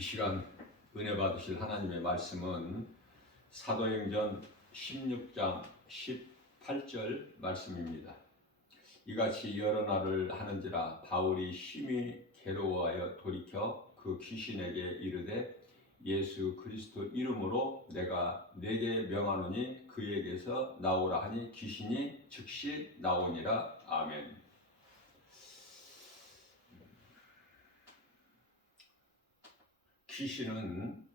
이 시간 은혜 받으실 하나님의 말씀은 사도행전 16장 18절 말씀입니다. 이같이 여러 날을 하는지라 바울이 심히 괴로워하여 돌이켜 그 귀신에게 이르되 예수 그리스도 이름으로 내가 네게 명하노니 그에게서 나오라 하니 귀신이 즉시 나오니라. 아멘. 귀신은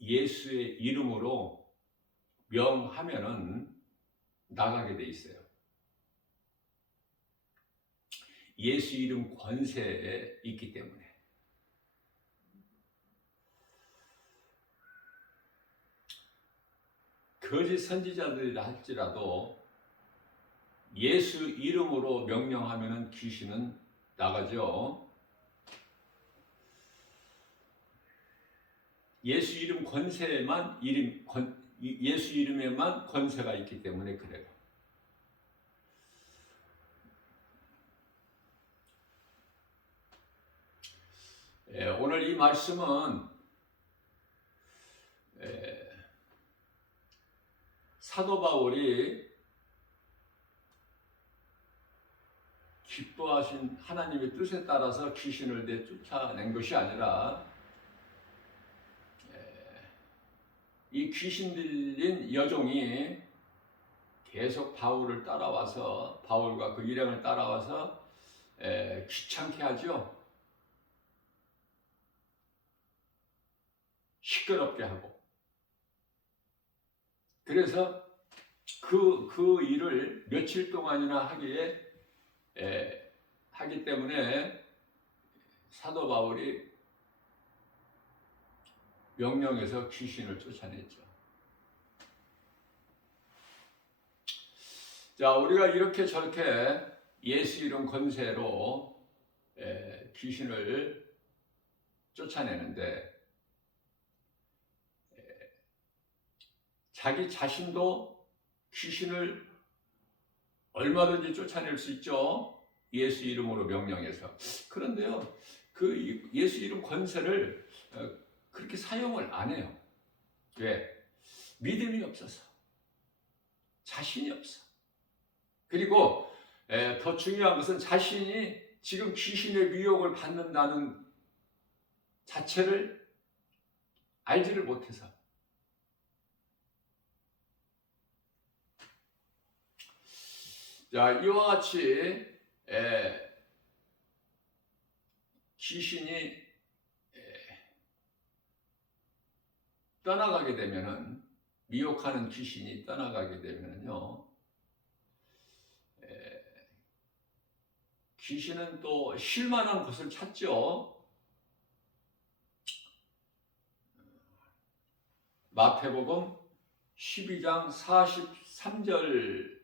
예수의 이름으로 명하면은 나가게 돼 있어요. 예수 이름 권세에 있기 때문에. 거짓 선지자들이라 할지라도 예수 이름으로 명령하면은 귀신은 나가죠. 예수 이름 권세에만 예수 이름에만 권세가 있기 때문에 그래요. 오늘 이 말씀은 사도 바울이 기뻐하신 하나님의 뜻에 따라서 귀신을 내쫓아낸 것이 아니라 이 귀신 들린 여종이 계속 바울을 따라와서 바울과 그 일행을 따라와서 귀찮게 하죠. 시끄럽게 하고. 그래서 그 일을 며칠 동안이나 하기 때문에 사도 바울이 명령해서 귀신을 쫓아냈죠. 자, 우리가 이렇게 저렇게 예수 이름 권세로 귀신을 쫓아내는데 자기 자신도 귀신을 얼마든지 쫓아낼 수 있죠. 예수 이름으로 명령해서. 그런데요, 그 예수 이름 권세를 그렇게 사용을 안 해요. 왜? 믿음이 없어서. 자신이 없어. 그리고 더 중요한 것은 자신이 지금 귀신의 미혹을 받는다는 자체를 알지를 못해서. 자, 이와 같이 귀신이 떠나가게 되면은, 미혹하는 귀신이 떠나가게 되면은요, 귀신은 또 쉴만한 곳을 찾죠. 마태복음 12장 43절에서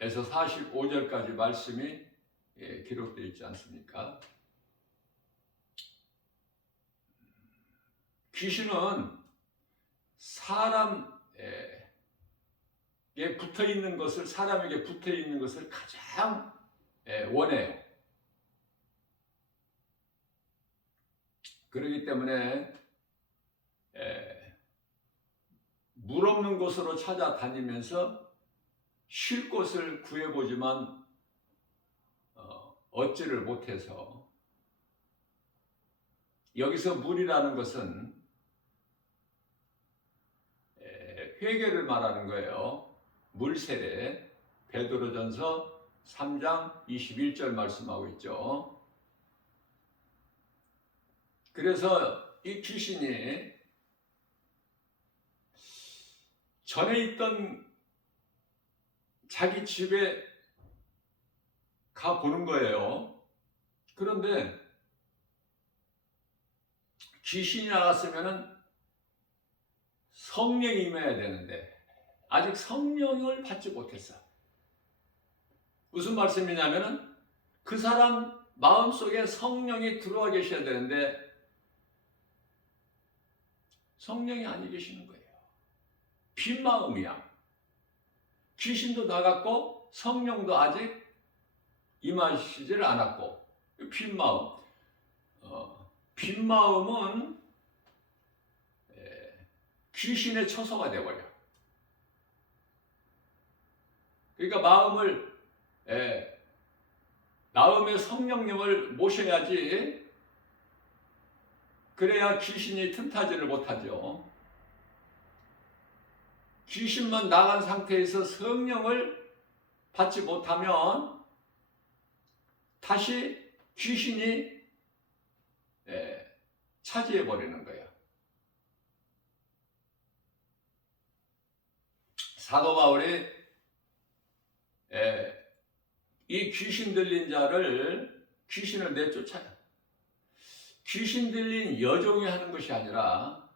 45절까지 말씀이 기록되어 있지 않습니까? 귀신은 사람에게 붙어 있는 것을, 사람에게 붙어 있는 것을 가장 원해요. 그렇기 때문에 물 없는 곳으로 찾아다니면서 쉴 곳을 구해보지만 얻지를 못해서, 여기서 물이라는 것은 회개를 말하는 거예요. 물세례, 베드로전서 3장 21절 말씀하고 있죠. 그래서 이 귀신이 전에 있던 자기 집에 가보는 거예요. 그런데 귀신이 나갔으면은 성령이 임해야 되는데 아직 성령을 받지 못했어. 무슨 말씀이냐면은 그 사람 마음속에 성령이 들어와 계셔야 되는데 성령이 아니 계시는 거예요. 빈 마음이야. 귀신도 나갔고 성령도 아직 임하시질 않았고, 빈 마음, 빈 마음은 귀신의 처소가 되어버려. 그러니까 마음의 성령님을 모셔야지, 그래야 귀신이 틈타지를 못하죠. 귀신만 나간 상태에서 성령을 받지 못하면 다시 귀신이 차지해버리는 거예요. 사도 바울이 이 귀신 들린 자를, 귀신을 내쫓아요. 귀신 들린 여종이 하는 것이 아니라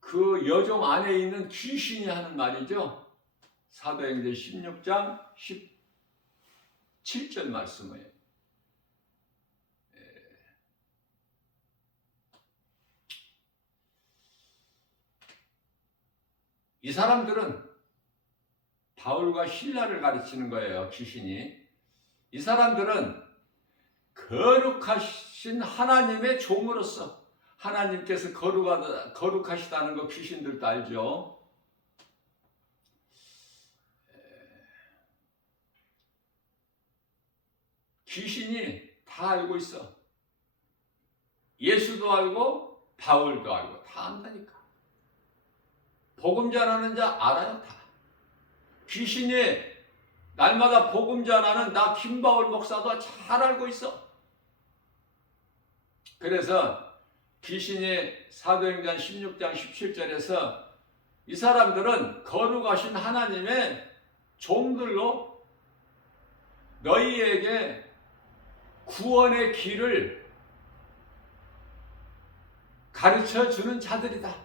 그 여종 안에 있는 귀신이 하는 말이죠. 사도행전 16장 17절 말씀이에요. 이 사람들은 바울과 실라를 가르치는 거예요. 귀신이. 이 사람들은 거룩하신 하나님의 종으로서, 하나님께서 거룩하시다는 거 귀신들도 알죠. 귀신이 다 알고 있어. 예수도 알고 바울도 알고 다 안다니까. 복음 전하는 자 알아요, 다. 귀신이 날마다 복음 전하는 나 김바울 목사도 잘 알고 있어. 그래서 귀신이 사도행전 16장 17절에서 이 사람들은 거룩하신 하나님의 종들로 너희에게 구원의 길을 가르쳐 주는 자들이다.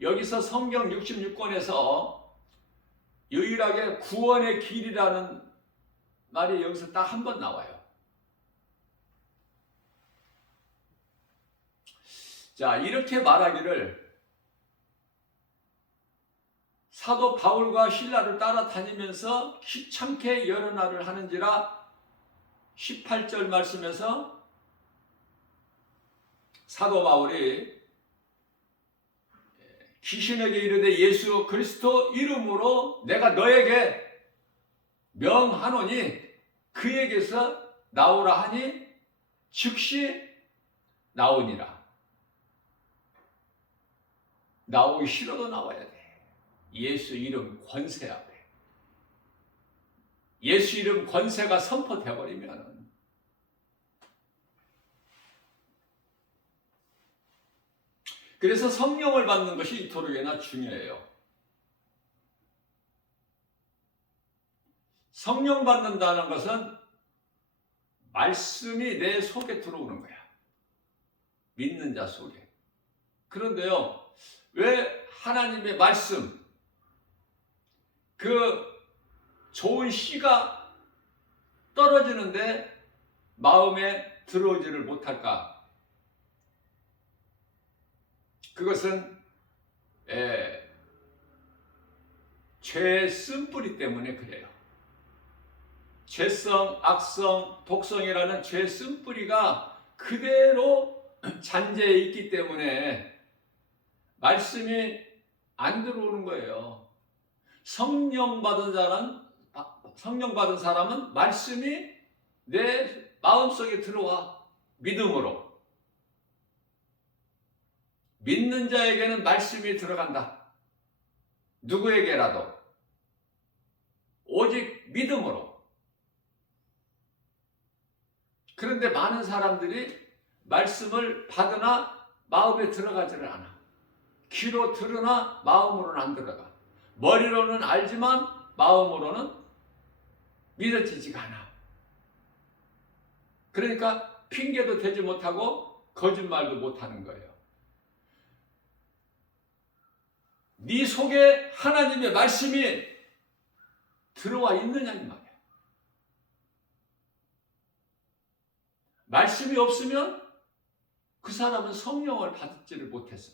여기서 성경 66권에서 유일하게 구원의 길이라는 말이 여기서 딱 한 번 나와요. 자, 이렇게 말하기를 사도 바울과 실라를 따라다니면서 귀찮게 여러 날을 하는지라 18절 말씀에서 사도 바울이 귀신에게 이르되 예수 그리스도 이름으로 내가 너에게 명하노니 그에게서 나오라 하니 즉시 나오니라. 나오기 싫어도 나와야 돼. 예수 이름 권세 앞에. 예수 이름 권세가 선포되어버리면 그래서 성령을 받는 것이 이토록이나 중요해요. 성령 받는다는 것은 말씀이 내 속에 들어오는 거야. 믿는 자 속에. 그런데요, 왜 하나님의 말씀, 그 좋은 씨가 떨어지는데 마음에 들어오지를 못할까? 그것은 죄의 쓴뿌리 때문에 그래요. 죄성, 악성, 독성이라는 죄의 쓴뿌리가 그대로 잔재해 있기 때문에 말씀이 안 들어오는 거예요. 성령 받은 사람은 말씀이 내 마음속에 들어와. 믿음으로. 믿는 자에게는 말씀이 들어간다. 누구에게라도. 오직 믿음으로. 그런데 많은 사람들이 말씀을 받으나 마음에 들어가지를 않아. 귀로 들으나 마음으로는 안 들어가. 머리로는 알지만 마음으로는 믿어지지가 않아. 그러니까 핑계도 대지 못하고 거짓말도 못하는 거예요. 네 속에 하나님의 말씀이 들어와 있느냐 이 말이야. 말씀이 없으면 그 사람은 성령을 받지를 못했어.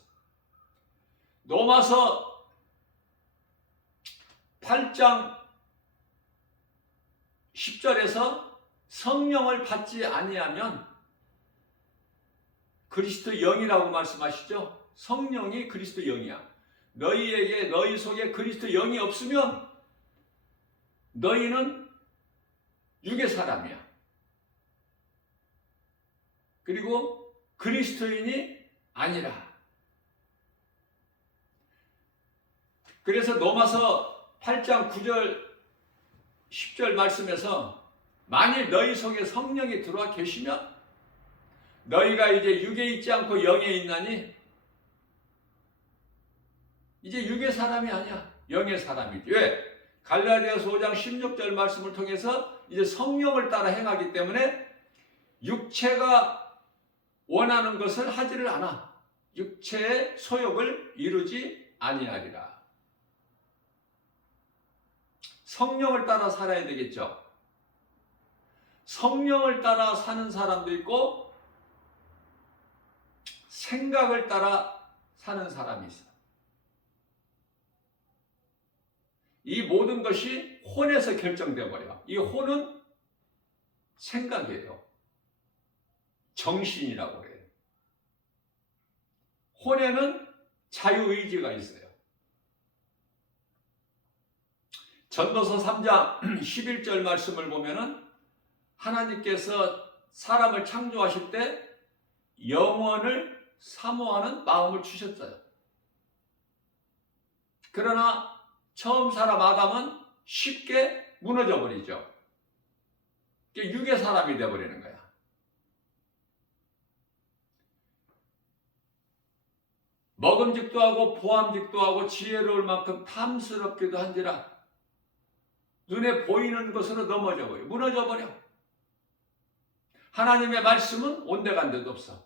로마서 8장 10절에서 성령을 받지 아니하면 그리스도 영이라고 말씀하시죠. 성령이 그리스도 영이야. 너희 속에 그리스도 영이 없으면 너희는 육의 사람이야. 그리고 그리스도인이 아니라. 그래서 로마서 8장 9절 10절 말씀에서 만일 너희 속에 성령이 들어와 계시면 너희가 이제 육에 있지 않고 영에 있나니 이제 육의 사람이 아니야. 영의 사람이지. 왜? 갈라디아서 5장 16절 말씀을 통해서 이제 성령을 따라 행하기 때문에 육체가 원하는 것을 하지를 않아. 육체의 소욕을 이루지 아니하리라. 성령을 따라 살아야 되겠죠. 성령을 따라 사는 사람도 있고 생각을 따라 사는 사람이 있어. 이 모든 것이 혼에서 결정되어 버려. 이 혼은 생각이에요. 정신이라고 그래요. 혼에는 자유의지가 있어요. 전도서 3장 11절 말씀을 보면은 하나님께서 사람을 창조하실 때 영원을 사모하는 마음을 주셨어요. 그러나 처음 사람 아담은 쉽게 무너져 버리죠. 육의 사람이 되어버리는 거야. 먹음직도 하고 보암직도 하고 지혜로울 만큼 탐스럽기도 한지라 눈에 보이는 것으로 넘어져 버려. 무너져 버려. 하나님의 말씀은 온데간데도 없어.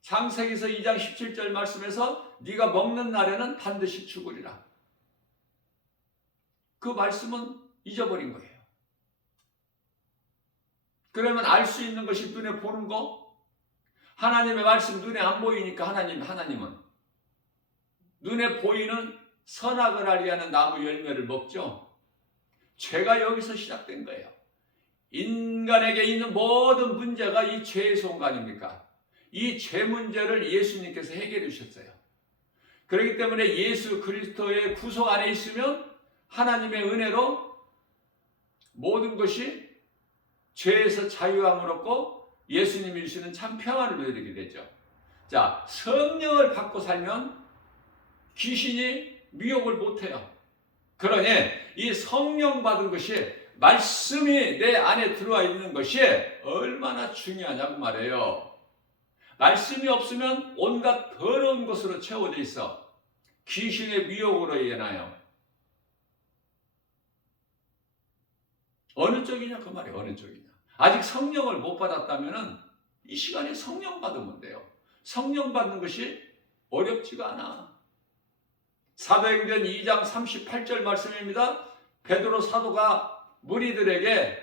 창세기서 2장 17절 말씀에서 네가 먹는 날에는 반드시 죽으리라. 그 말씀은 잊어버린 거예요. 그러면 알 수 있는 것이 눈에 보는 거? 하나님의 말씀 눈에 안 보이니까 하나님은 눈에 보이는 선악을 알게 하는 나무 열매를 먹죠. 죄가 여기서 시작된 거예요. 인간에게 있는 모든 문제가 이 죄의 손간입니까? 이 죄 문제를 예수님께서 해결해 주셨어요. 그렇기 때문에 예수 그리스도의 구속 안에 있으면 하나님의 은혜로 모든 것이 죄에서 자유함을 얻고 예수님이 주시는 참 평안을 누리게 되죠. 자, 성령을 받고 살면 귀신이 미혹을 못해요. 그러니 이 성령 받은 것이 말씀이 내 안에 들어와 있는 것이 얼마나 중요하냐고 말해요. 말씀이 없으면 온갖 더러운 것으로 채워져 있어. 귀신의 미혹으로 인하여. 어느 쪽이냐 그 말이에요. 어느 쪽이냐. 아직 성령을 못 받았다면 이 시간에 성령 받으면 돼요. 성령 받는 것이 어렵지가 않아. 사도행전 2장 38절 말씀입니다. 베드로 사도가 무리들에게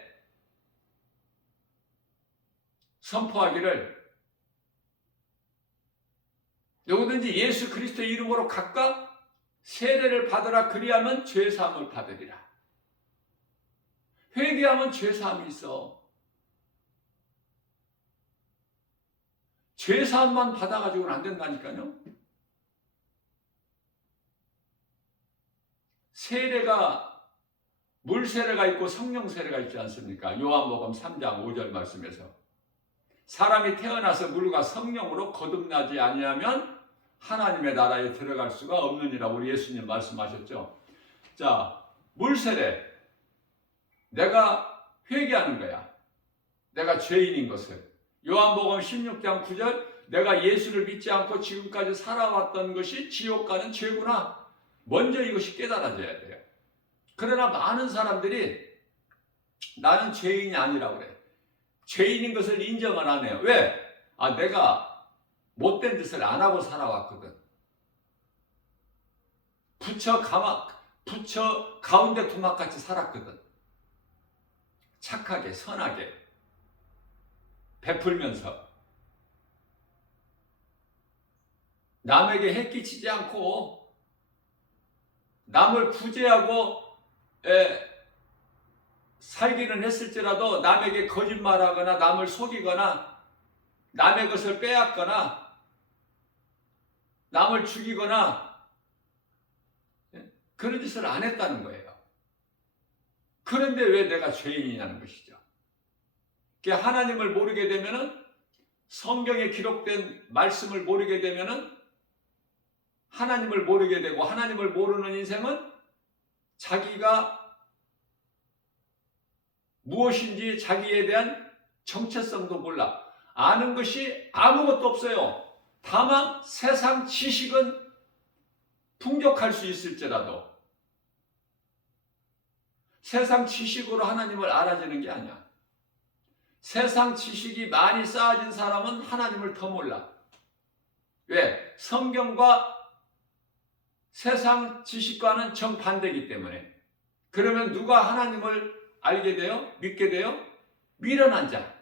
선포하기를 누구든지 예수 그리스도의 이름으로 각각 세례를 받으라. 그리하면 죄사함을 받으리라. 회개하면 죄사함이 있어. 죄사함만 받아가지고는 안 된다니까요. 세례가 물세례가 있고 성령세례가 있지 않습니까? 요한복음 3장 5절 말씀에서 사람이 태어나서 물과 성령으로 거듭나지 아니하면 하나님의 나라에 들어갈 수가 없느니라 우리 예수님 말씀하셨죠. 자, 물세례 내가 회개하는 거야. 내가 죄인인 것을. 요한복음 16장 9절 내가 예수를 믿지 않고 지금까지 살아왔던 것이 지옥 가는 죄구나. 먼저 이것이 깨달아져야 돼요. 그러나 많은 사람들이 나는 죄인이 아니라고 그래. 죄인인 것을 인정을 안 해요. 왜? 내가 못된 짓을 안 하고 살아왔거든. 부처 가운데 토막같이 살았거든. 착하게 선하게 베풀면서 남에게 해끼치지 않고 남을 구제하고 살기는 했을지라도 남에게 거짓말하거나 남을 속이거나 남의 것을 빼앗거나 남을 죽이거나 그런 짓을 안 했다는 거예요. 그런데 왜 내가 죄인이냐는 것이죠. 하나님을 모르게 되면은, 성경에 기록된 말씀을 모르게 되면은 하나님을 모르게 되고, 하나님을 모르는 인생은 자기가 무엇인지 자기에 대한 정체성도 몰라. 아는 것이 아무것도 없어요. 다만 세상 지식은 풍족할 수 있을지라도 세상 지식으로 하나님을 알아주는 게 아니야. 세상 지식이 많이 쌓아진 사람은 하나님을 더 몰라. 왜? 성경과 세상 지식과는 정반대이기 때문에. 그러면 누가 하나님을 알게 돼요? 믿게 돼요? 미련한 자,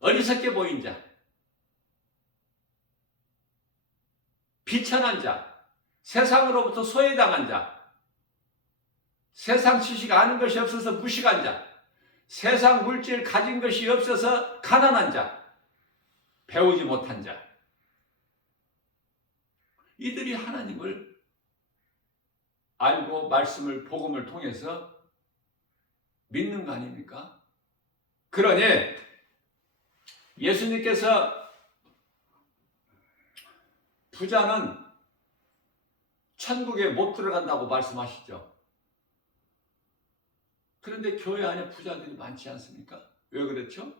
어리석게 보인 자, 비천한 자, 세상으로부터 소외당한 자, 세상 지식 아는 것이 없어서 무식한 자, 세상 물질 가진 것이 없어서 가난한 자, 배우지 못한 자, 이들이 하나님을 알고 말씀을, 복음을 통해서 믿는 거 아닙니까? 그러니 예수님께서 부자는 천국에 못 들어간다고 말씀하시죠. 그런데 교회 안에 부자들이 많지 않습니까? 왜 그렇죠?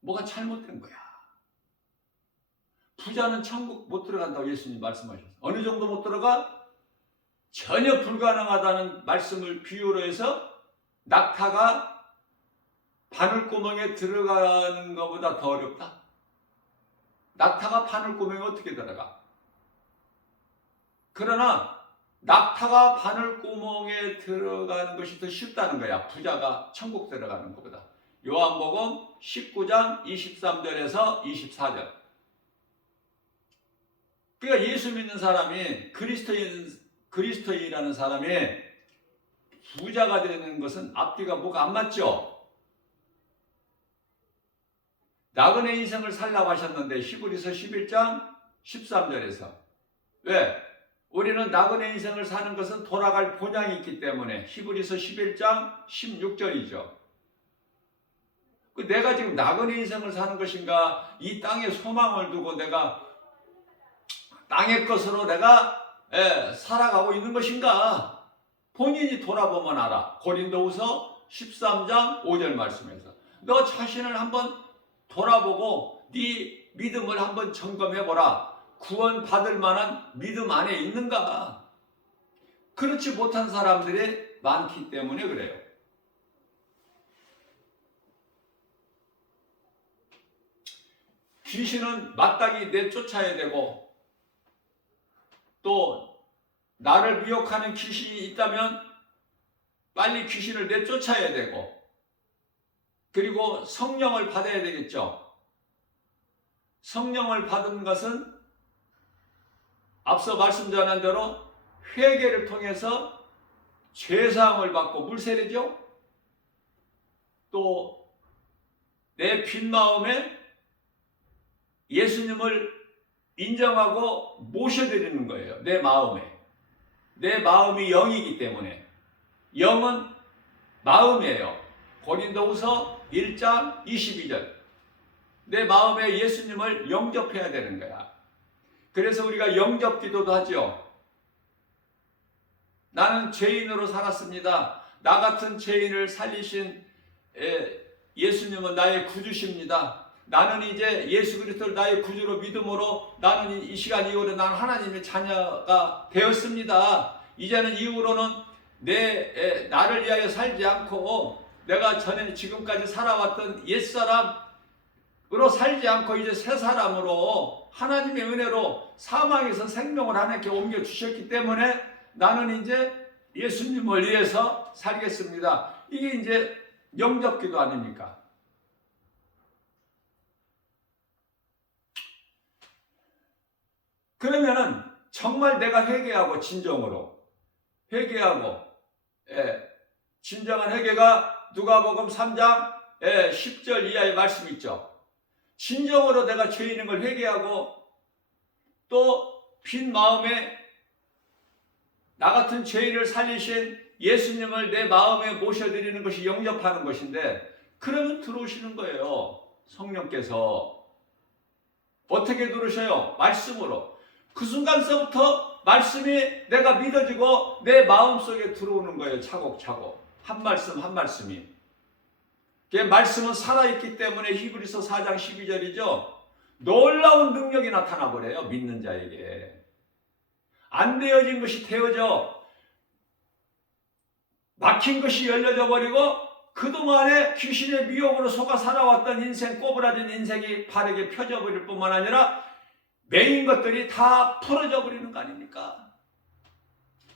뭐가 잘못된 거야. 부자는 천국 못 들어간다고 예수님 말씀하셨어요. 어느 정도 못 들어가? 전혀 불가능하다는 말씀을 비유로 해서 낙타가 바늘구멍에 들어가는 것보다 더 어렵다. 낙타가 바늘구멍에 어떻게 들어가? 그러나 낙타가 바늘구멍에 들어가는 것이 더 쉽다는 거야. 부자가 천국 들어가는 것보다. 요한복음 19장 23절에서 24절. 그러니까 예수 믿는 사람이, 그리스도인이라는 사람이 부자가 되는 것은 앞뒤가 뭐가 안 맞죠? 나그네 인생을 살라고 하셨는데 히브리서 11장 13절에서 왜? 우리는 나그네 인생을 사는 것은 돌아갈 본향이 있기 때문에. 히브리서 11장 16절이죠. 내가 지금 나그네 인생을 사는 것인가, 이 땅에 소망을 두고 내가 땅의 것으로 내가 살아가고 있는 것인가? 본인이 돌아보면 알아. 고린도후서 13장 5절 말씀에서 너 자신을 한번 돌아보고 네 믿음을 한번 점검해보라. 구원 받을 만한 믿음 안에 있는가? 그렇지 못한 사람들이 많기 때문에 그래요. 귀신은 마땅히 내쫓아야 되고, 또 나를 미혹하는 귀신이 있다면 빨리 귀신을 내쫓아야 되고, 그리고 성령을 받아야 되겠죠. 성령을 받은 것은 앞서 말씀드린 대로 회개를 통해서 죄사함을 받고 물세례죠. 또 내 빈 마음에 예수님을 인정하고 모셔드리는 거예요. 내 마음에. 내 마음이 영이기 때문에. 영은 마음이에요. 고린도후서 1장 22절. 내 마음에 예수님을 영접해야 되는 거야. 그래서 우리가 영접 기도도 하죠. 나는 죄인으로 살았습니다. 나 같은 죄인을 살리신 예수님은 나의 구주십니다. 나는 이제 예수 그리스도를 나의 구주로 믿음으로 나는 이 시간 이후로 나는 하나님의 자녀가 되었습니다. 이제는 이후로는 나를 위하여 살지 않고 내가 전에 지금까지 살아왔던 옛사람으로 살지 않고 이제 새 사람으로 하나님의 은혜로 사망에서 생명을 하나님께 옮겨주셨기 때문에 나는 이제 예수님을 위해서 살겠습니다. 이게 이제 영접기도 아닙니까? 그러면은 정말 내가 회개하고 진정으로 회개하고 진정한 회개가 누가복음 3장 10절 이하의 말씀 있죠. 진정으로 내가 죄인인 걸 회개하고 또 빈 마음에 나 같은 죄인을 살리신 예수님을 내 마음에 모셔드리는 것이 영접하는 것인데, 그러면 들어오시는 거예요. 성령께서. 어떻게 들어오셔요? 말씀으로. 그 순간서부터 말씀이 내가 믿어지고 내 마음속에 들어오는 거예요. 차곡차곡. 한 말씀 한 말씀이. 말씀은 살아있기 때문에 히브리서 4장 12절이죠. 놀라운 능력이 나타나 버려요. 믿는 자에게. 안 되어진 것이 되어져, 막힌 것이 열려져 버리고 그동안에 귀신의 미혹으로 속아 살아왔던 인생, 꼬부라진 인생이 바르게 펴져 버릴 뿐만 아니라 매인 것들이 다 풀어져 버리는 거 아닙니까?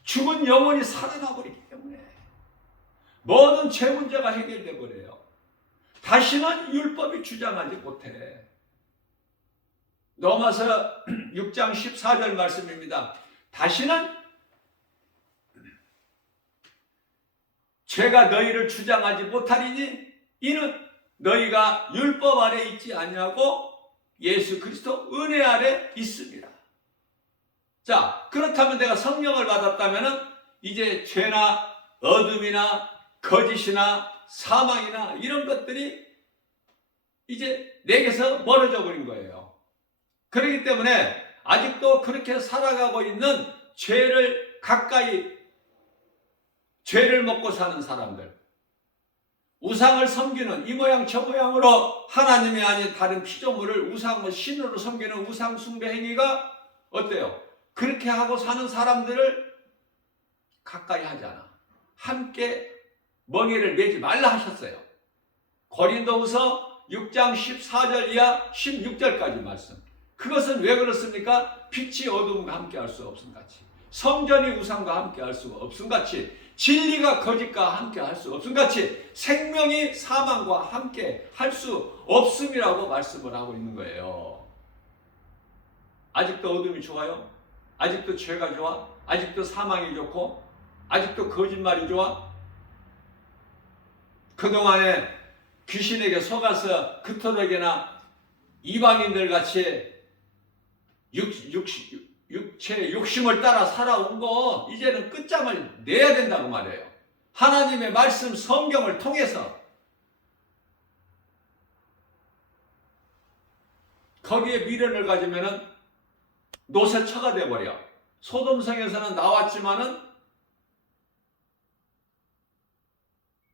죽은 영혼이 살아나 버리기 때문에 모든 죄 문제가 해결돼 버려요. 다시는 율법이 주장하지 못해. 로마서 6장 14절 말씀입니다. 다시는 죄가 너희를 주장하지 못하리니 이는 너희가 율법 아래 있지 아니하고 예수 그리스도 은혜 아래 있습니다. 자, 그렇다면 내가 성령을 받았다면 이제 죄나 어둠이나 거짓이나 사망이나 이런 것들이 이제 내게서 멀어져 버린 거예요. 그렇기 때문에 아직도 그렇게 살아가고 있는 죄를 가까이, 죄를 먹고 사는 사람들, 우상을 섬기는 이 모양 저 모양으로 하나님이 아닌 다른 피조물을 우상을 신으로 섬기는 우상 숭배 행위가 어때요? 그렇게 하고 사는 사람들을 가까이 하잖아. 함께 멍에를 매지 말라 하셨어요. 고린도후서 6장 14절 이하 16절까지 말씀. 그것은 왜 그렇습니까? 빛이 어둠과 함께 할 수 없음 같이, 성전이 우상과 함께 할 수 없음 같이, 진리가 거짓과 함께 할 수 없음 같이, 생명이 사망과 함께 할 수 없음이라고 말씀을 하고 있는 거예요. 아직도 어둠이 좋아요? 아직도 죄가 좋아? 아직도 사망이 좋고? 아직도 거짓말이 좋아? 그동안에 귀신에게 속아서 그토록이나 이방인들 같이 육체의 욕심을 따라 살아온 거 이제는 끝장을 내야 된다고 말해요. 하나님의 말씀 성경을 통해서 거기에 미련을 가지면은 노새처가 돼버려. 소돔성에서는 나왔지만은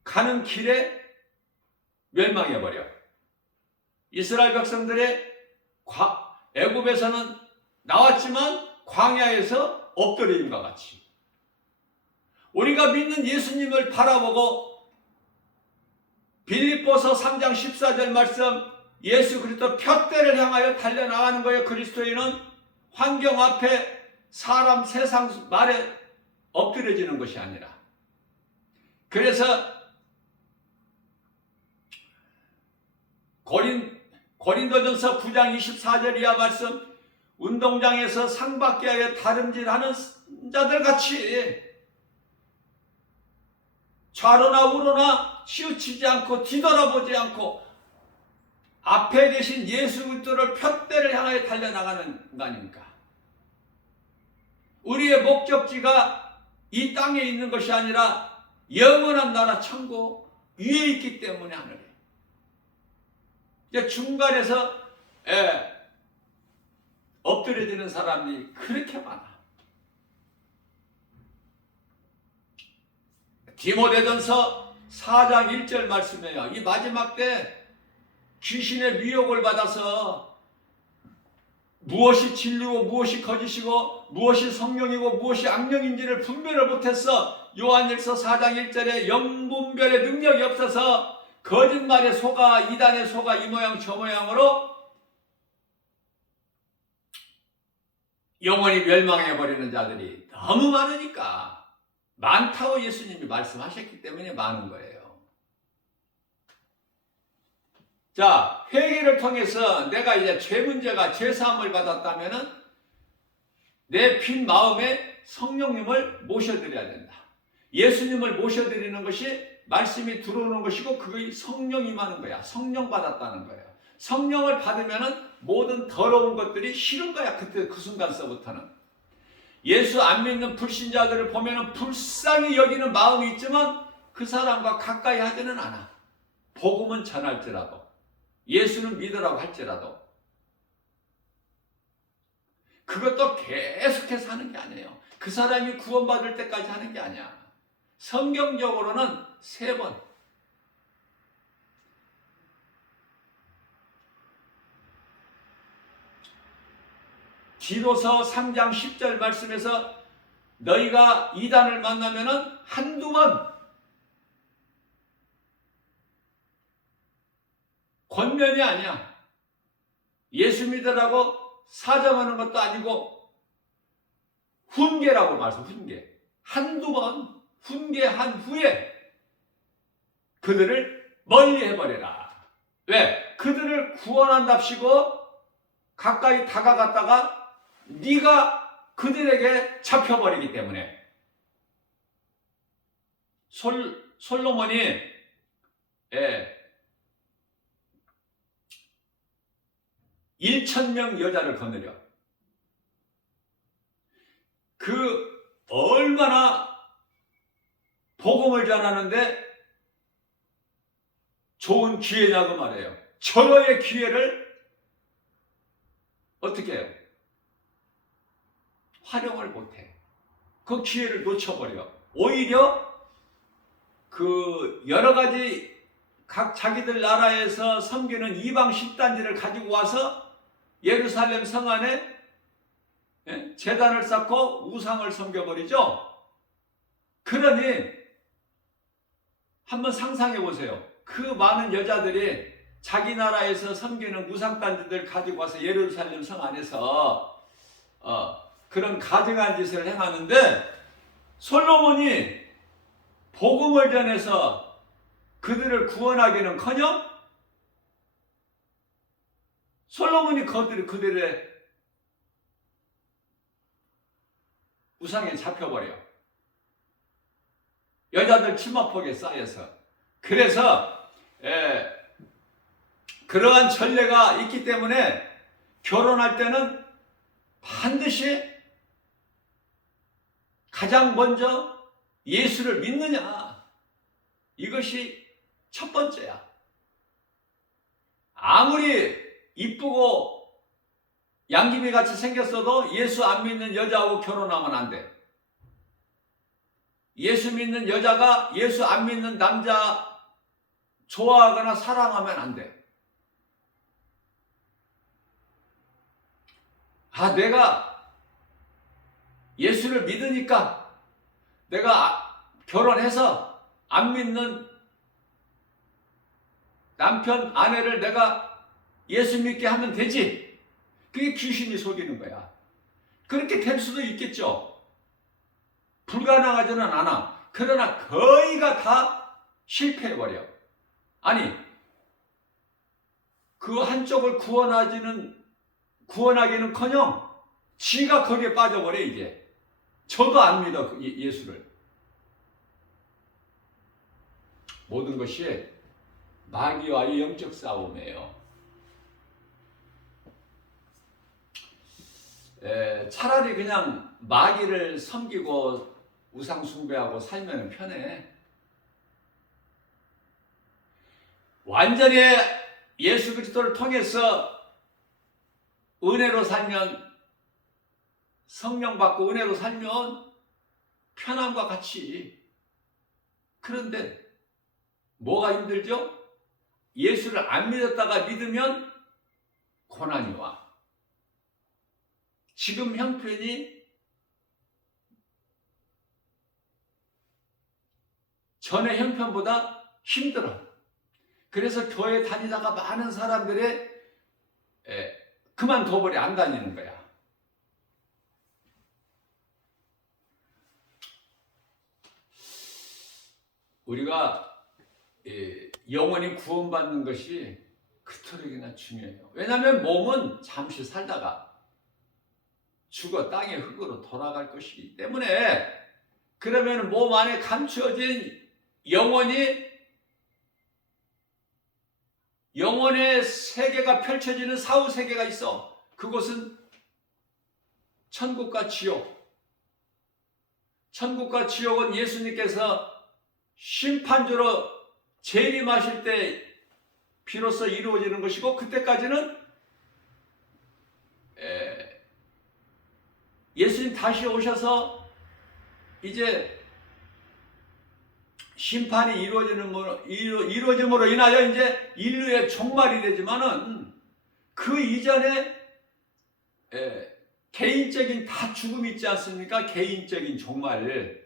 가는 길에 멸망해버려. 이스라엘 백성들의 애굽에서는 나왔지만 광야에서 엎드림과 같이, 우리가 믿는 예수님을 바라보고 빌립보서 3장 14절 말씀, 예수 그리스도 푯대를 향하여 달려나가는 거예요. 그리스도인은 환경 앞에 사람 세상 말에 엎드려지는 것이 아니라. 그래서 고린도전서 9장 24절 이하 말씀, 운동장에서 상받기 위하여 다름질하는 자들 같이 좌로나 우로나 치우치지 않고 뒤돌아보지 않고 앞에 계신 예수 그리스도를 푯대를 향하여 달려나가는 거 아닙니까? 우리의 목적지가 이 땅에 있는 것이 아니라 영원한 나라 천국 위에 있기 때문에 하늘에. 이제 중간에서 엎드려지는 사람이 그렇게 많아. 디모데전서 4장 1절 말씀이에요. 이 마지막 때 귀신의 미혹을 받아서 무엇이 진리고 무엇이 거짓이고 무엇이 성령이고 무엇이 악령인지를 분별을 못했어. 요한일서 4장 1절에 영분별의 능력이 없어서 거짓말에 속아, 이단에 속아 이 모양 저 모양으로 영원히 멸망해버리는 자들이 너무 많으니까, 많다고 예수님이 말씀하셨기 때문에 많은 거예요. 자, 회개를 통해서 내가 이제 죄 문제가 죄사함을 받았다면은 내 빈 마음에 성령님을 모셔드려야 된다. 예수님을 모셔드리는 것이 말씀이 들어오는 것이고 그게 성령 임하는 거야. 성령 받았다는 거예요. 성령을 받으면은 모든 더러운 것들이 싫은 거야. 그때 그 순간서부터는. 예수 안 믿는 불신자들을 보면은 불쌍히 여기는 마음이 있지만 그 사람과 가까이 하지는 않아. 복음은 전할지라도, 예수는 믿으라고 할지라도. 그것도 계속해서 하는 게 아니에요. 그 사람이 구원받을 때까지 하는 게 아니야. 성경적으로는 3번. 디도서 3장 10절 말씀에서 너희가 이단을 만나면은 한두 번 권면이 아니야. 예수 믿으라고 사정하는 것도 아니고 훈계라고 말씀. 훈계. 한두 번 훈계한 후에 그들을 멀리 해버려라. 왜? 그들을 구원한답시고 가까이 다가갔다가 네가 그들에게 잡혀버리기 때문에. 솔로몬이 1,000명 여자를 거느려. 얼마나 복음을 전하는데 좋은 기회냐고 말해요. 절호의 기회를 어떻게 해요? 활용을 못해. 그 기회를 놓쳐버려. 오히려 여러 가지 각 자기들 나라에서 섬기는 이방 식단지를 가지고 와서 예루살렘 성 안에 제단을 쌓고 우상을 섬겨버리죠. 그러니 한번 상상해 보세요. 그 많은 여자들이 자기 나라에서 섬기는 우상단지들 가지고 와서 예루살렘 성 안에서 그런 가증한 짓을 행하는데 솔로몬이 복음을 전해서 그들을 구원하기는커녕 솔로몬이 그들의 우상에 잡혀버려. 여자들 치마폭에 쌓여서. 그래서 그러한 전례가 있기 때문에 결혼할 때는 반드시 가장 먼저 예수를 믿느냐, 이것이 첫 번째야. 아무리 이쁘고 양귀비 같이 생겼어도 예수 안 믿는 여자하고 결혼하면 안 돼. 예수 믿는 여자가 예수 안 믿는 남자 좋아하거나 사랑하면 안 돼. 내가 예수를 믿으니까 내가 결혼해서 안 믿는 남편, 아내를 내가 예수 믿게 하면 되지. 그게 귀신이 속이는 거야. 그렇게 될 수도 있겠죠. 불가능하지는 않아. 그러나 거의가 다 실패해버려. 아니, 그 한쪽을 구원하기는커녕 지가 거기에 빠져버려. 이제 저도 안 믿어, 예수를. 모든 것이 마귀와의 영적 싸움이에요. 차라리 그냥 마귀를 섬기고 우상 숭배하고 살면 편해. 완전히 예수 그리스도를 통해서 은혜로 살면, 성령 받고 은혜로 살면 편함과 같이. 그런데 뭐가 힘들죠? 예수를 안 믿었다가 믿으면 고난이 와. 지금 형편이 전의 형편보다 힘들어. 그래서 교회 다니다가 많은 사람들이 그만둬버려. 안 다니는 거야. 우리가 영원히 구원받는 것이 그토록이나 중요해요. 왜냐하면 몸은 잠시 살다가 죽어 땅의 흙으로 돌아갈 것이기 때문에 그러면 몸 안에 감추어진 영혼의 세계가 펼쳐지는 사후 세계가 있어. 그곳은 천국과 지옥. 천국과 지옥은 예수님께서 심판주로 재림하실 때 비로소 이루어지는 것이고, 그때까지는 예수님 다시 오셔서 이제 심판이 이루어짐으로 인하여 이제 인류의 종말이 되지만은, 그 이전에 개인적인 다 죽음이 있지 않습니까? 개인적인 종말이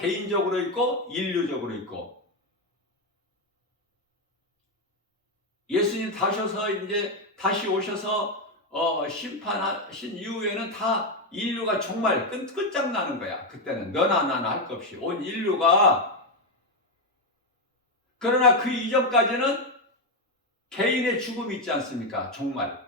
개인적으로 있고 인류적으로 있고, 예수님 다시 오셔서 심판하신 이후에는 다 인류가 정말 끝장나는 거야. 그때는 너나 나나 할 것 없이 온 인류가. 그러나 그 이전까지는 개인의 죽음이 있지 않습니까? 종말.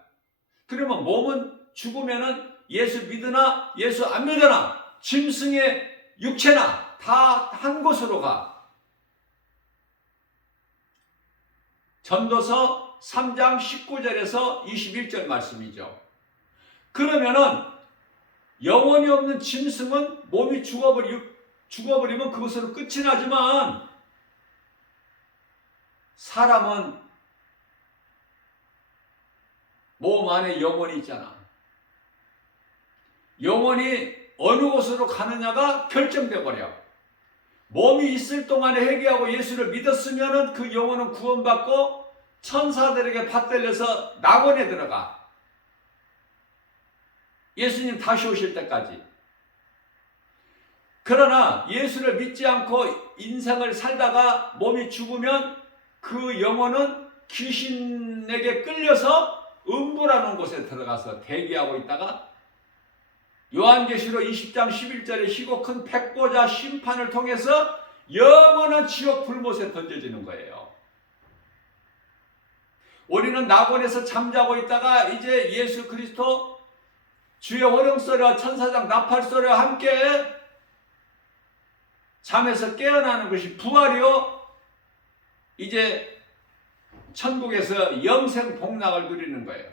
그러면 몸은 죽으면은 예수 믿으나 예수 안 믿으나 짐승의 육체나 다 한 곳으로 가. 전도서 3장 19절에서 21절 말씀이죠. 그러면은 영혼이 없는 짐승은 몸이 죽어버리면 그것으로 끝이 나지만, 사람은 몸 안에 영혼이 있잖아. 영혼이 어느 곳으로 가느냐가 결정돼 버려. 몸이 있을 동안에 회개하고 예수를 믿었으면 그 영혼은 구원받고 천사들에게 받들려서 낙원에 들어가. 예수님 다시 오실 때까지. 그러나 예수를 믿지 않고 인생을 살다가 몸이 죽으면 그 영혼은 귀신에게 끌려서 음부라는 곳에 들어가서 대기하고 있다가 요한계시록 20장 11절에 희고 큰 백보자 심판을 통해서 영원한 지옥 불못에 던져지는 거예요. 우리는 낙원에서 잠자고 있다가 이제 예수 그리스도 주의 호령소리와 천사장 나팔소리와 함께 잠에서 깨어나는 것이 부활이요, 이제 천국에서 영생 복락을 누리는 거예요.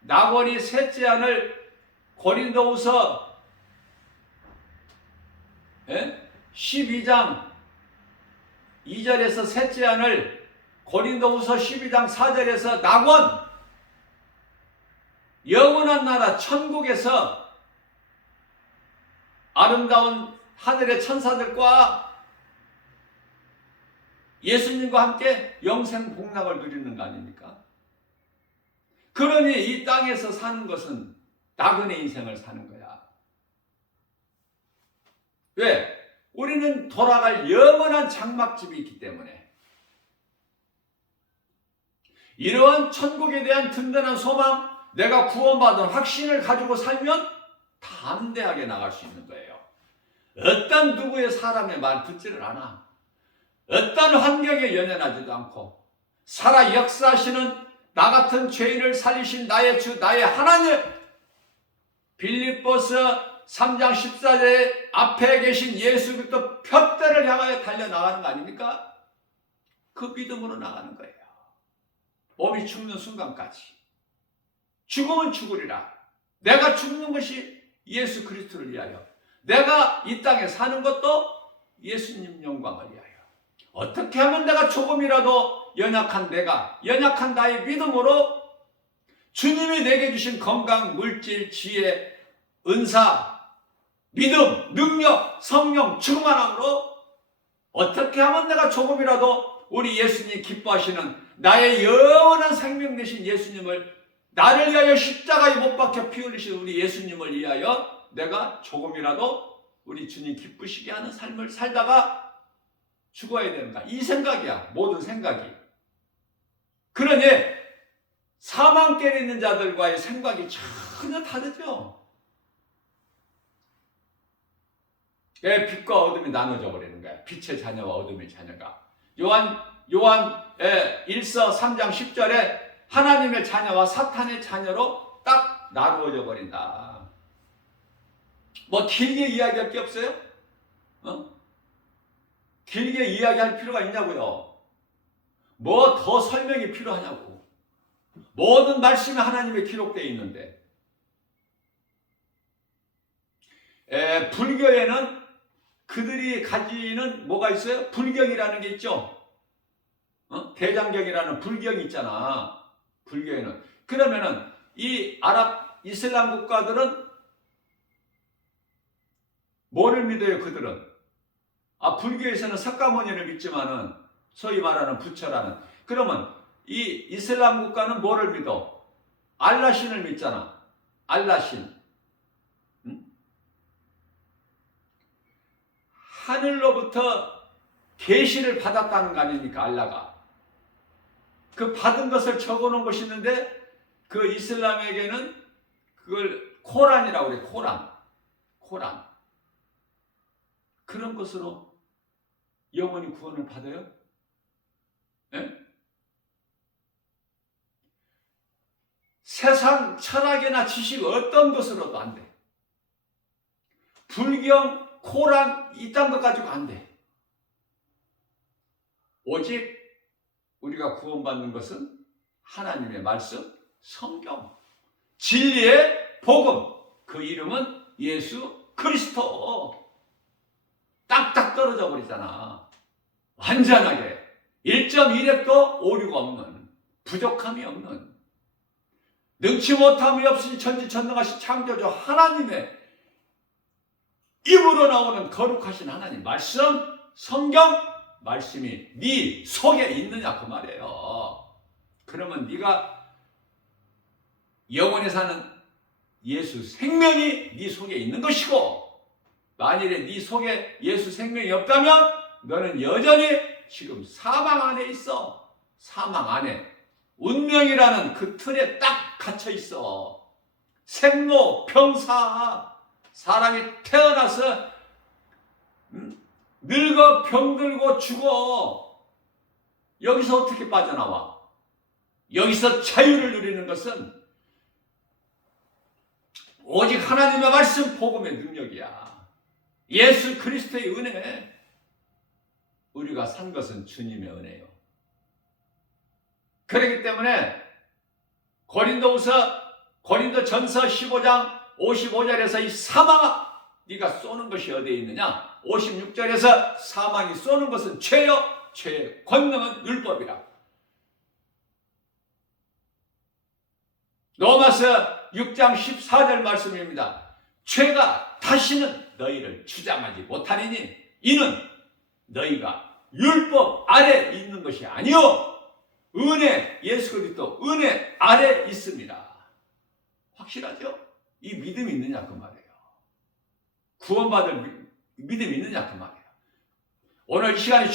낙원이 셋째 안을 고린도후서 12장 2절에서 셋째 안을 고린도후서 12장 4절에서 낙원, 영원한 나라 천국에서 아름다운 하늘의 천사들과 예수님과 함께 영생 복락을 누리는 거 아닙니까? 그러니 이 땅에서 사는 것은 나그네 인생을 사는 거야. 왜? 우리는 돌아갈 영원한 장막집이 있기 때문에. 이러한 천국에 대한 든든한 소망, 내가 구원받은 확신을 가지고 살면 담대하게 나갈 수 있는 거예요. 어떤 누구의 사람의 말 듣지를 않아. 어떤 환경에 연연하지도 않고 살아 역사하시는 나 같은 죄인을 살리신 나의 주 나의 하나님, 빌립보서 3장 14절에 앞에 계신 예수 그리스도 푯대를 향하여 달려나가는 거 아닙니까? 그 믿음으로 나가는 거예요. 몸이 죽는 순간까지. 죽으면 죽으리라. 내가 죽는 것이 예수 그리스도를 위하여, 내가 이 땅에 사는 것도 예수님 영광을 위하여. 어떻게 하면 내가 조금이라도 연약한 나의 믿음으로 주님이 내게 주신 건강, 물질, 지혜, 은사, 믿음, 능력, 성령 충만함으로 어떻게 하면 내가 조금이라도 우리 예수님 기뻐하시는 나의 영원한 생명 되신 예수님을, 나를 위하여 십자가에 못 박혀 피 흘리신 우리 예수님을 위하여 내가 조금이라도 우리 주님 기쁘시게 하는 삶을 살다가 죽어야 되는가? 이 생각이야. 모든 생각이. 그러니 사망길에 있는 자들과의 생각이 전혀 다르죠. 왜 빛과 어둠이 나눠져 버리는 거야? 빛의 자녀와 어둠의 자녀가. 요한 1서 3장 10절에 하나님의 자녀와 사탄의 자녀로 딱 나누어져 버린다. 뭐 길게 이야기할 게 없어요. 길게 이야기할 필요가 있냐고요. 뭐 더 설명이 필요하냐고. 모든 말씀이 하나님의 기록되어 있는데. 불교에는 그들이 가지는 뭐가 있어요? 불경이라는 게 있죠. 대장경이라는 불경이 있잖아. 불교에는. 그러면은 이 아랍 이슬람 국가들은 뭐를 믿어요? 그들은 불교에서는 석가모니를 믿지만은 소위 말하는 부처라는. 그러면 이 이슬람 국가는 뭐를 믿어? 알라신을 믿잖아. 알라신. 하늘로부터 계시를 받았다는 거 아닙니까? 알라가. 그 받은 것을 적어놓은 것이 있는데 그 이슬람에게는 그걸 코란이라고 그래. 코란. 그런 것으로 영원히 구원을 받아요? 네? 세상 철학이나 지식 어떤 것으로도 안 돼. 불경, 코란 이딴 것 가지고 안 돼. 오직 우리가 구원받는 것은 하나님의 말씀, 성경, 진리의 복음. 그 이름은 예수 그리스도. 딱딱 떨어져 버리잖아. 완전하게 1.1획도 오류가 없는, 부족함이 없는, 능치 못함이 없으니 전지전능하신 창조주 하나님의 입으로 나오는 거룩하신 하나님 말씀, 성경 말씀이 네 속에 있느냐 그 말이에요. 그러면 네가 영원히 사는 예수 생명이 네 속에 있는 것이고, 만일에 네 속에 예수 생명이 없다면 너는 여전히 지금 사망 안에 있어. 사망 안에. 운명이라는 그 틀에 딱 갇혀 있어. 생로, 병사. 사람이 태어나서 늙어 병들고 죽어. 여기서 어떻게 빠져나와? 여기서 자유를 누리는 것은 오직 하나님의 말씀 복음의 능력이야. 예수 그리스도의 은혜. 우리가 산 것은 주님의 은혜요. 그렇기 때문에 고린도전서 15장 55절에서 이 사망아 네가 쏘는 것이 어디에 있느냐? 56절에서 사망이 쏘는 것은 죄요, 죄의 권능은 율법이라. 로마서 6장 14절 말씀입니다. 죄가 다시는 너희를 주장하지 못하리니 이는 너희가 율법 아래 있는 것이 아니요 은혜, 예수 그리스도 은혜 아래 있습니다. 확실하죠? 이 믿음이 있느냐 그 말이에요. 구원받을 믿음이 있느냐 그 말이에요. 오늘 이 시간에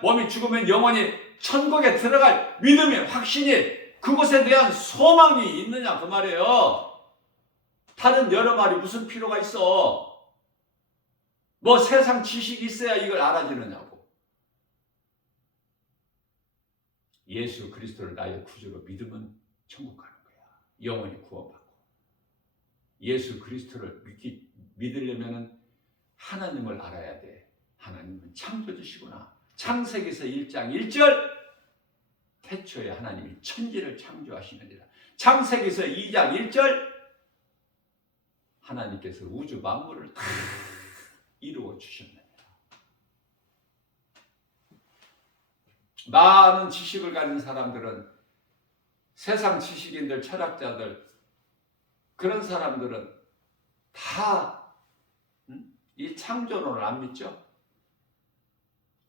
몸이 죽으면 영원히 천국에 들어갈 믿음의 확신이, 그것에 대한 소망이 있느냐 그 말이에요. 다른 여러 말이 무슨 필요가 있어? 뭐 세상 지식이 있어야 이걸 알아주느냐고. 예수 그리스도를 나의 구주로 믿으면 천국 가는 거야. 영원히 구원받고. 예수 그리스도를 믿으려면 하나님을 알아야 돼. 하나님은 창조주시구나. 창세기서 1장 1절 태초에 하나님이 천지를 창조하시느니라. 창세기서 2장 1절 하나님께서 우주 만물을 다 이루어 주셨느니라. 많은 지식을 가진 사람들은, 세상 지식인들, 철학자들, 그런 사람들은 다 이 창조론을 안 믿죠.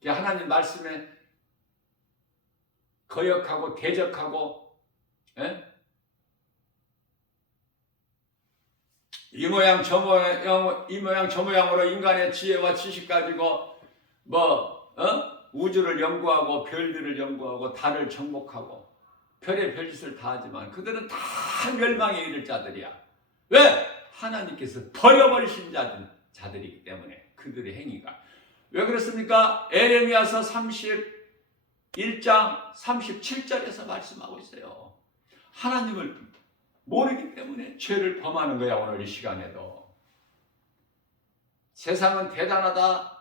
하나님 말씀에 거역하고 대적하고, 이 모양 저 모양으로 인간의 지혜와 지식 가지고 우주를 연구하고 별들을 연구하고 달을 정복하고 별의 별짓을 다 하지만 그들은 다 멸망에 이를 자들이야. 왜? 하나님께서 버려버리신 자들이기 때문에. 그들의 행위가. 왜 그렇습니까? 에레미야서 31장 37절에서 말씀하고 있어요. 하나님을 모르기 때문에 죄를 범하는 거야. 오늘 이 시간에도. 세상은 대단하다.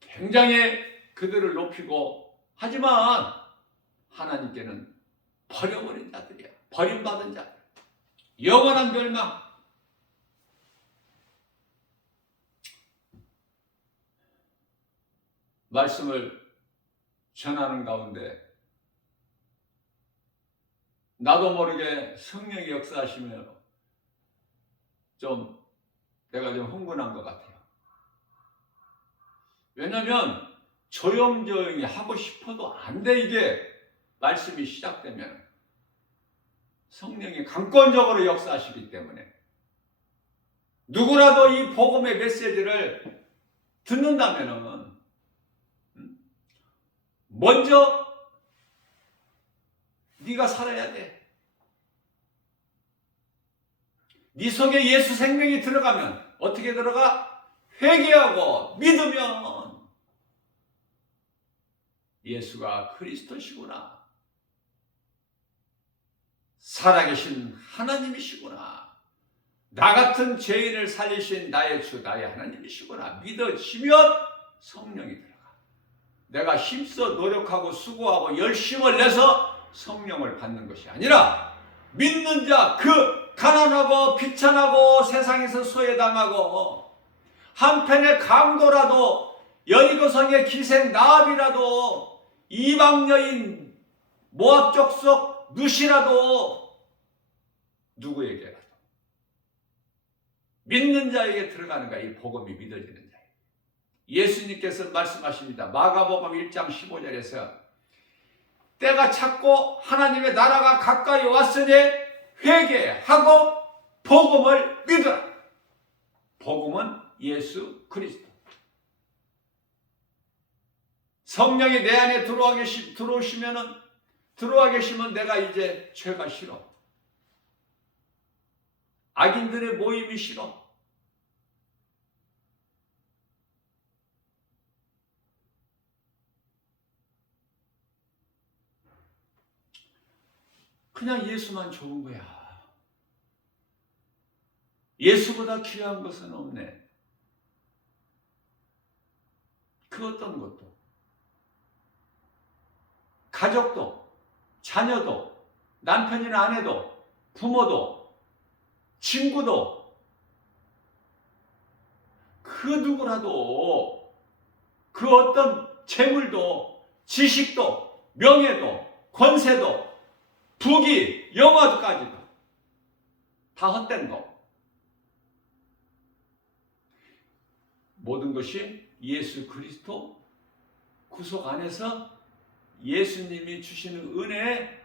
굉장히 그들을 높이고, 하지만 하나님께는 버려버린 자들이야. 버림받은 자들. 영원한 멸망. 말씀을 전하는 가운데 나도 모르게 성령이 역사하시면 내가 좀 흥분한 것 같아요. 왜냐하면 조용조용히 하고 싶어도 안 돼. 이게 말씀이 시작되면 성령이 강권적으로 역사하시기 때문에 누구라도 이 복음의 메시지를 듣는다면 먼저 네가 살아야 돼. 네 속에 예수 생명이 들어가면 어떻게 들어가? 회개하고 믿으면 예수가 그리스도시구나, 살아계신 하나님이시구나, 나 같은 죄인을 살리신 나의 주 나의 하나님이시구나 믿어지면 성령이 들어가. 내가 힘써 노력하고 수고하고 열심을 내서 성령을 받는 것이 아니라 믿는 자, 그 가난하고 비천하고 세상에서 소외당하고 한편의 강도라도 여리고성의 기생 나압이라도 이방 여인 모압 족속 누시라도 누구에게라도 믿는 자에게 들어가는 거야. 이 복음이 믿어지는 자에게. 예수님께서 말씀하십니다. 마가복음 1장 15절에서 때가 찼고 하나님의 나라가 가까이 왔으니 회개하고 복음을 믿으라. 복음은 예수 그리스도. 성령이 내 안에 들어와 계시면 내가 이제 죄가 싫어. 악인들의 모임이 싫어. 그냥 예수만 좋은 거야. 예수보다 귀한 것은 없네. 그 어떤 것도. 가족도, 자녀도, 남편이나 아내도, 부모도, 친구도, 그 누구라도, 그 어떤 재물도, 지식도, 명예도, 권세도, 부귀, 영화까지도 다 헛된 거. 모든 것이 예수 그리스도 구속 안에서 예수님이 주시는 은혜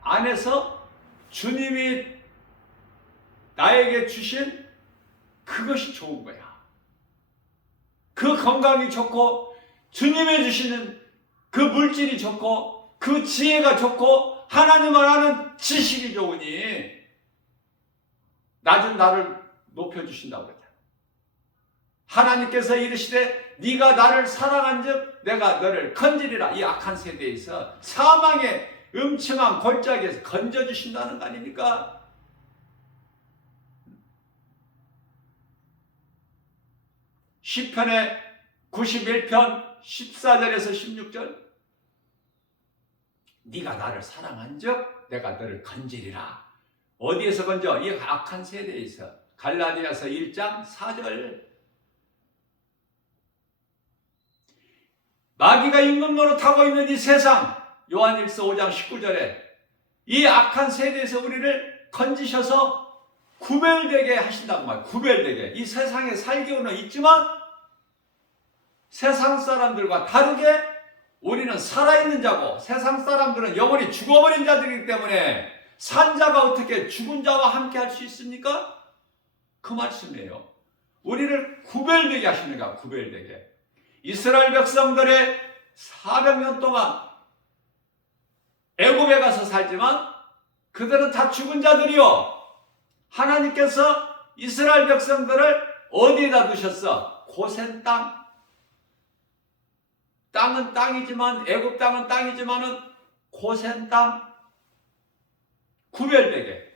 안에서 주님이 나에게 주신 그것이 좋은 거야. 그 건강이 좋고 주님이 주시는 그 물질이 좋고 그 지혜가 좋고 하나님을 아는 지식이 좋으니 낮은 나를 높여주신다고 그랬다. 하나님께서 이르시되 네가 나를 사랑한즉 내가 너를 건지리라. 이 악한 세대에서 사망의 음침한 골짜기에서 건져주신다는 거 아닙니까? 시편의 91편 14절에서 16절 네가 나를 사랑한즉 내가 너를 건지리라. 어디에서 건져? 이 악한 세대에서. 갈라디아서 1장 4절. 마귀가 임금 노릇하고 있는 이 세상, 요한일서 5장 19절에 이 악한 세대에서 우리를 건지셔서 구별되게 하신다고 말이에요. 구별되게. 이 세상에 살기는 있지만 세상 사람들과 다르게 우리는 살아있는 자고 세상 사람들은 영원히 죽어버린 자들이기 때문에 산 자가 어떻게 죽은 자와 함께 할 수 있습니까? 그 말씀이에요. 우리를 구별되게 하십니까? 구별되게. 이스라엘 백성들의 400년 동안 애굽에 가서 살지만 그들은 다 죽은 자들이요. 하나님께서 이스라엘 백성들을 어디에다 두셨어? 고센 땅. 땅은 땅이지만 애굽 땅은 땅이지만은 고센 땅. 구별되게.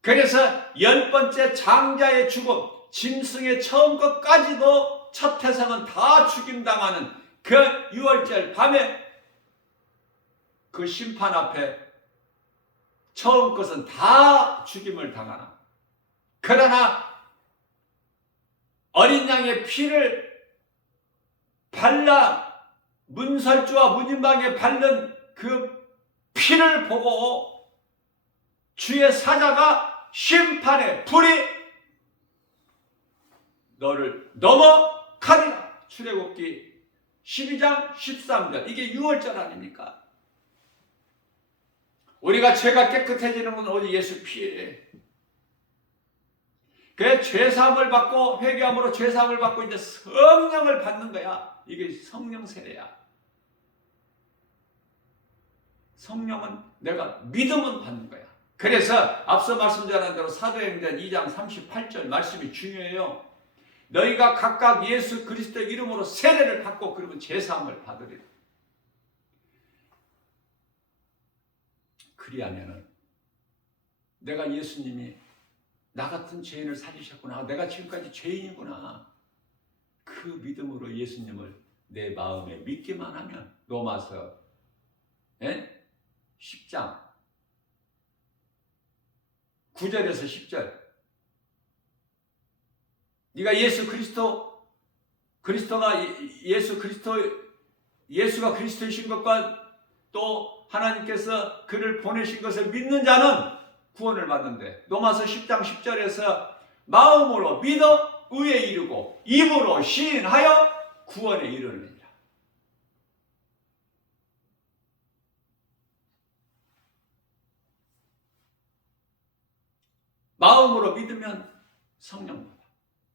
그래서 10번째 장자의 죽음, 짐승의 처음 것까지도 첫 태생은 다 죽임당하는 그 6월절 밤에 그 심판 앞에 처음 것은 다 죽임을 당하나, 그러나 어린 양의 피를 발라 문설주와 문인방에 바른 그 피를 보고 주의 사자가 심판의 불이 너를 넘어가리라. 출애굽기 12장 13절. 이게 6월절 아닙니까? 우리가 죄가 깨끗해지는 건 오직 예수 피예요. 그 죄사함을 받고 회개함으로 죄사함을 받고 이제 성령을 받는 거야. 이게 성령 세례야. 성령은 내가 믿음은 받는 거야. 그래서 앞서 말씀드린 대로 사도행전 2장 38절 말씀이 중요해요. 너희가 각각 예수 그리스도의 이름으로 세례를 받고 그러면 죄사함을 받으리라. 그리하면은 내가 예수님이 나 같은 죄인을 살리셨구나. 내가 지금까지 죄인이구나. 그 믿음으로 예수님을 내 마음에 믿기만 하면 로마서 10장 9절에서 10절 네가 예수가 그리스도이신 것과 또 하나님께서 그를 보내신 것을 믿는 자는 구원을 받는데, 로마서 10장 10절에서 마음으로 믿어 의에 이르고 입으로 시인하여 구원에 이르느니라. 마음으로 믿으면 성령 받아.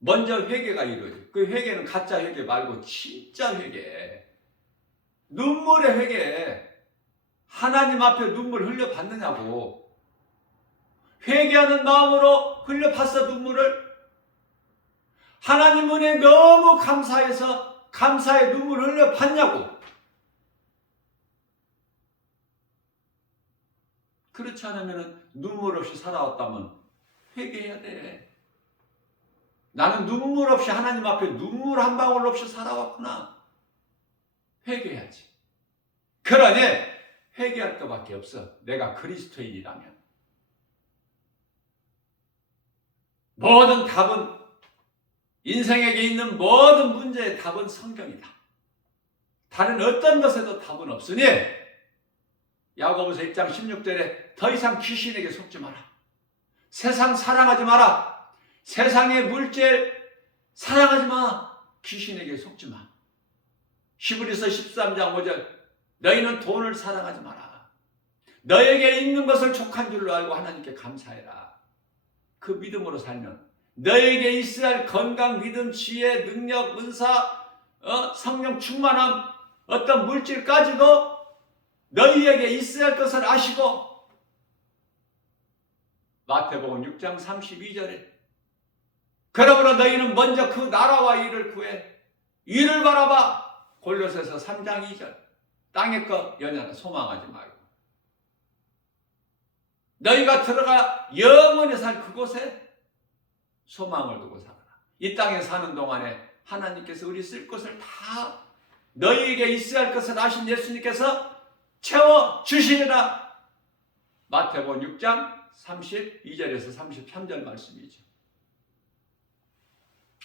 먼저 회개가 이루어져. 그 회개는 가짜 회개 말고 진짜 회개. 눈물의 회개. 하나님 앞에 눈물 흘려 받느냐고. 회개하는 마음으로 흘려 봤어 눈물을. 하나님 은혜 너무 감사해서 감사의 눈물 흘려 봤냐고. 그렇지 않으면 눈물 없이 살아왔다면 회개해야 돼. 나는 눈물 없이 하나님 앞에 눈물 한 방울 없이 살아왔구나. 회개해야지. 그러니 회개할 것밖에 없어. 내가 그리스도인이라면. 모든 답은, 인생에게 있는 모든 문제의 답은 성경이다. 다른 어떤 것에도 답은 없으니 야고보서 1장 16절에 더 이상 귀신에게 속지 마라. 세상 사랑하지 마라. 세상의 물질 사랑하지 마. 귀신에게 속지 마. 히브리서 13장 5절 너희는 돈을 사랑하지 마라. 너에게 있는 것을 족한 줄로 알고 하나님께 감사해라. 그 믿음으로 살면 너에게 있어야 할 건강, 믿음, 지혜, 능력, 은사, 성령 충만함, 어떤 물질까지도 너희에게 있어야 할 것을 아시고, 마태복음 6장 32절에 그러므로 너희는 먼저 그 나라와 일을 구해 이를 바라봐. 골로새서 3장 2절 땅의 것 연연하 소망하지 말고 너희가 들어가 영원히 살 그곳에 소망을 두고 살아라. 이 땅에 사는 동안에 하나님께서 우리 쓸 것을 다 너희에게 있어야 할 것을 아신 예수님께서 채워주시리라. 마태복음 6장 32절에서 33절 말씀이죠.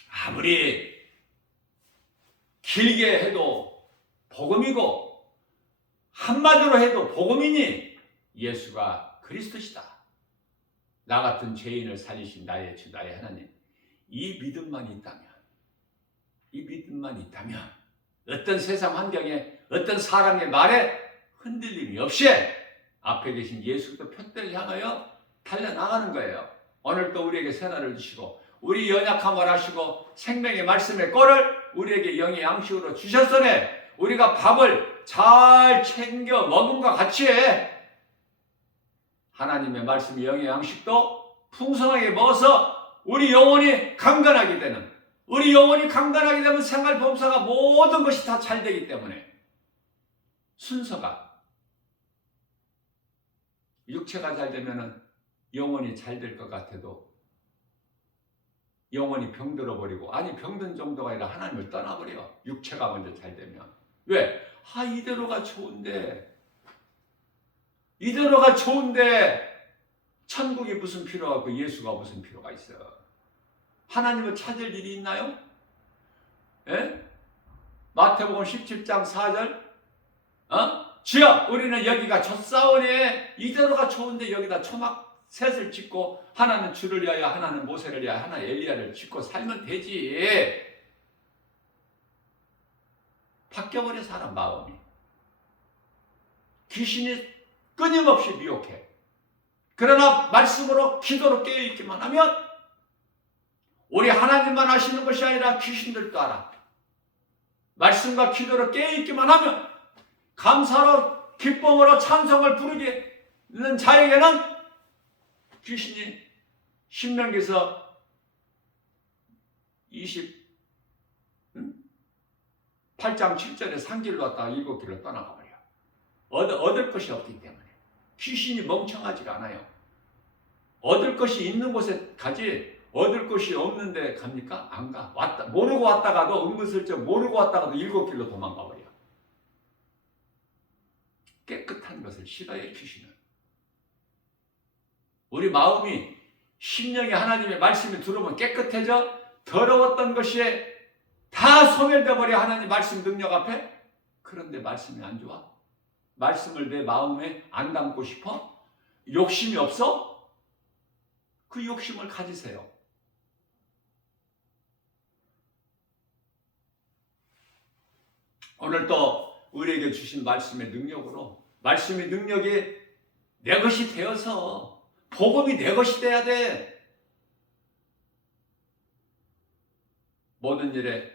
아무리 길게 해도 복음이고 한마디로 해도 복음이니 예수가 그리스도시다. 나 같은 죄인을 살리신 나의 주 나의 하나님. 이 믿음만 있다면 어떤 세상 환경에 어떤 사람의 말에 흔들림이 없이 앞에 계신 예수 그리스도 표대를 향하여 달려나가는 거예요. 오늘 또 우리에게 새날을 주시고 우리 연약함을 하시고 생명의 말씀의 꼴을 우리에게 영의 양식으로 주셨으니 우리가 밥을 잘 챙겨 먹음과 같이 하나님의 말씀 영의 양식도 풍성하게 먹어서 우리 영혼이 강건하게 되는, 우리 영혼이 강건하게 되면 생활 범사가 모든 것이 다 잘 되기 때문에 순서가 육체가 잘 되면 영혼이 잘 될 것 같아도 영혼이 병들어 버리고, 아니 병든 정도가 아니라 하나님을 떠나버려. 육체가 먼저 잘 되면. 왜? 이대로가 좋은데, 이대로가 좋은데 천국이 무슨 필요가 있고 예수가 무슨 필요가 있어? 하나님을 찾을 일이 있나요? 예? 마태복음 17장 4절 주여 우리는 여기가 젖사오니, 이대로가 좋은데 여기다 초막 셋을 짓고 하나는 주를 위하여 하나는 모세를 위하여 하나 엘리야를 짓고 살면 되지. 바뀌어버려 사람 마음이. 귀신이 끊임없이 미혹해. 그러나 말씀으로 기도로 깨어있기만 하면, 우리 하나님만 아시는 것이 아니라 귀신들도 알아. 말씀과 기도로 깨어있기만 하면, 감사로 기쁨으로 찬송을 부르는 자에게는 귀신이 신명기서 28장 7절에 산길로 왔다가 7길로 떠나가 버려. 얻을 것이 없기 때문에. 귀신이 멍청하지가 않아요. 얻을 것이 있는 곳에 가지, 얻을 것이 없는데 갑니까? 안 가. 모르고 왔다가도, 은근슬쩍 모르고 왔다가도 7길로 도망가 버려. 깨끗한 것을 싫어해 귀신은. 우리 마음이, 심령이 하나님의 말씀을 들으면 깨끗해져. 더러웠던 것이 다 소멸돼 버려, 하나님 말씀 능력 앞에. 그런데 말씀이 안 좋아? 말씀을 내 마음에 안 담고 싶어? 욕심이 없어? 그 욕심을 가지세요. 오늘 또 우리에게 주신 말씀의 능력으로, 말씀의 능력이 내 것이 되어서, 복음이 내 것이 돼야 돼. 모든 일에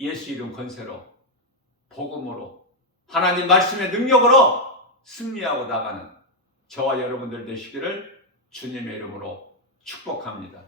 예수 이름 권세로, 복음으로, 하나님 말씀의 능력으로 승리하고 나가는 저와 여러분들 되시기를 주님의 이름으로 축복합니다.